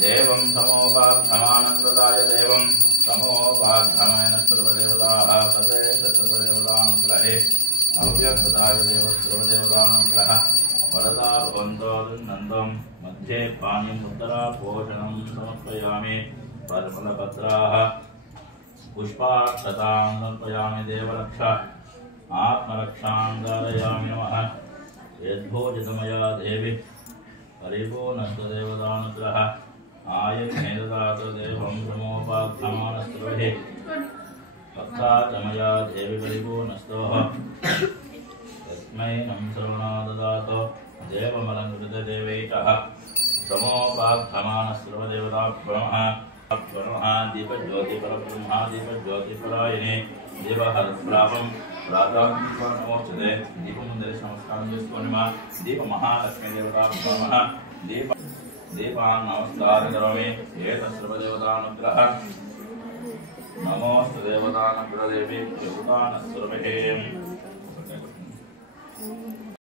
देवं समोपार्थमानप्रदाय देवं समोपार्थमेन सर्वदेवताः सर्वे सर्वदेवतानुग्रहे अव्यक्तदाय देव सर्वदेवतानुग्रह वरदा भवन्तो नन्दं मध्ये पानीम् उत्तरापोषणं समर्पयामि परिमलपत्राः पुष्पाक्षतां समर्पयामि देवरक्षा आत्मरक्षां धारयामि नमः यद्भोजितमया देवी परिपूर्णस्तदेवतानुग्रह आयज्ञेददातदेवं समोपार्थमानस्त्रहे भक्ताचमया देवी परिपूर्णस्तोः तस्मै नं श्रवणा ददातो देवमलङ्कृतदेवैकः समोपार्थमानस्त्रदेवताभ्यः दीपज्योतिपरब्रह्मा दीपज्योतिपरायणे देवहरप्रापं प्रातःनमोचते दीपमुन्दरे नमस्कारं చేసుకోనిమా दीप महालक्ष्मी देवताभ्यः दीपान् नमस्कारं करोमि एतत्सर्वदेवतानुग्रह नमोऽस्तु देवतानुग्रहदेवी देवतानस्वरूपे